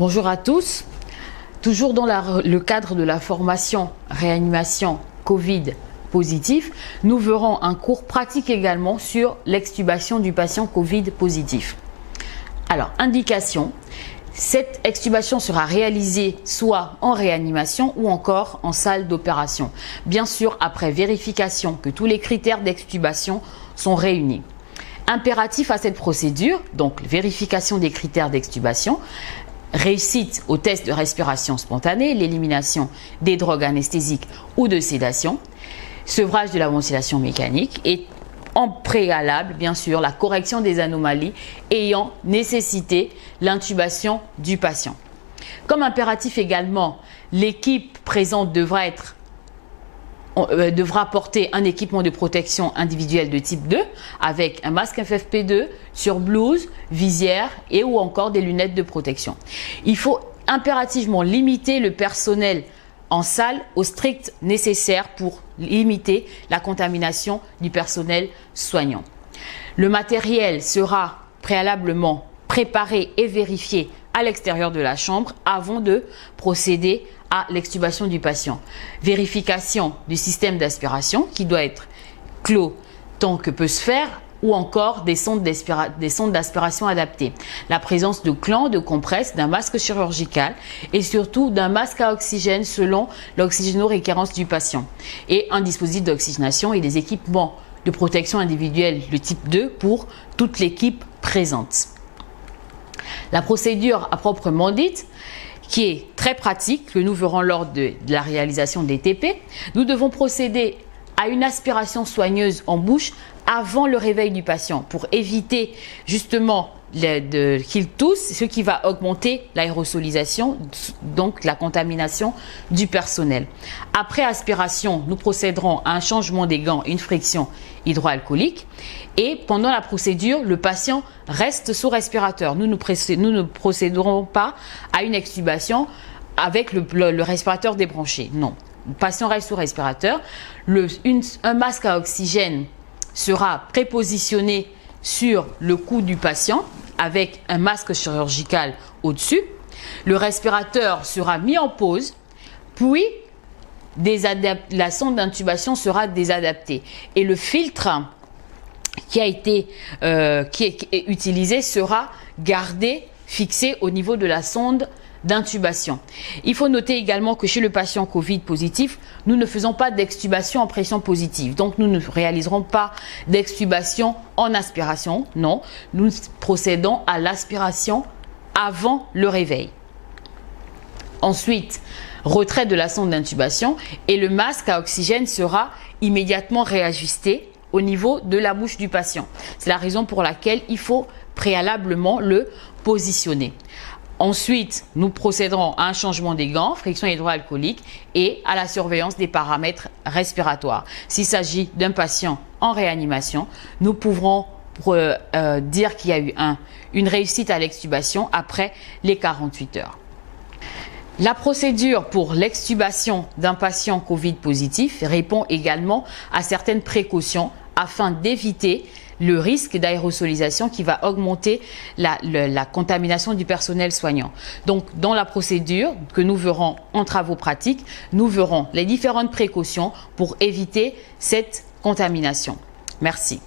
Bonjour à tous. Toujours dans le cadre de la formation réanimation Covid positif, nous verrons un cours pratique également sur l'extubation du patient Covid positif. Alors, indication, cette extubation sera réalisée soit en réanimation ou encore en salle d'opération. Bien sûr, après vérification que tous les critères d'extubation sont réunis. Impératif à cette procédure, donc vérification des critères d'extubation, réussite au test de respiration spontanée, l'élimination des drogues anesthésiques ou de sédation, sevrage de la ventilation mécanique et en préalable, bien sûr, la correction des anomalies ayant nécessité l'intubation du patient. Comme impératif également, l'équipe présente devra porter un équipement de protection individuelle de type 2 avec un masque FFP2, surblouse, visière et ou encore des lunettes de protection. Il faut impérativement limiter le personnel en salle au strict nécessaire pour limiter la contamination du personnel soignant. Le matériel sera préalablement préparé et vérifié à l'extérieur de la chambre avant de procéder à l'extubation du patient. Vérification du système d'aspiration qui doit être clos tant que peut se faire ou encore des sondes d'aspiration adaptées. La présence de glands, de compresses, d'un masque chirurgical et surtout d'un masque à oxygène selon l'oxygénoréquérence du patient et un dispositif d'oxygénation et des équipements de protection individuelle de type 2 pour toute l'équipe présente. La procédure à proprement dite, qui est très pratique, que nous verrons lors de la réalisation des TP, nous devons procéder à une aspiration soigneuse en bouche avant le réveil du patient pour éviter justement qu'il tousse, ce qui va augmenter l'aérosolisation, donc la contamination du personnel. Après aspiration, nous procéderons à un changement des gants, une friction hydroalcoolique et pendant la procédure, le patient reste sous respirateur. Nous ne procéderons pas à une extubation avec le respirateur débranché. Non, le patient reste sous respirateur. Un masque à oxygène sera prépositionné sur le cou du patient avec un masque chirurgical au-dessus. Le respirateur sera mis en pause, puis la sonde d'intubation sera désadaptée. Et le filtre qui est utilisé sera gardé, fixé au niveau de la sonde d'intubation. Il faut noter également que chez le patient Covid positif, nous ne faisons pas d'extubation en pression positive. Donc, nous ne réaliserons pas d'extubation en aspiration. Non, nous procédons à l'aspiration avant le réveil. Ensuite, retrait de la sonde d'intubation et le masque à oxygène sera immédiatement réajusté au niveau de la bouche du patient. C'est la raison pour laquelle il faut préalablement le positionner. Ensuite, nous procéderons à un changement des gants, friction hydroalcoolique et à la surveillance des paramètres respiratoires. S'il s'agit d'un patient en réanimation, nous pourrons dire qu'il y a eu une réussite à l'extubation après les 48 heures. La procédure pour l'extubation d'un patient Covid positif répond également à certaines précautions afin d'éviter le risque d'aérosolisation qui va augmenter la contamination du personnel soignant. Donc, dans la procédure que nous verrons en travaux pratiques, nous verrons les différentes précautions pour éviter cette contamination. Merci.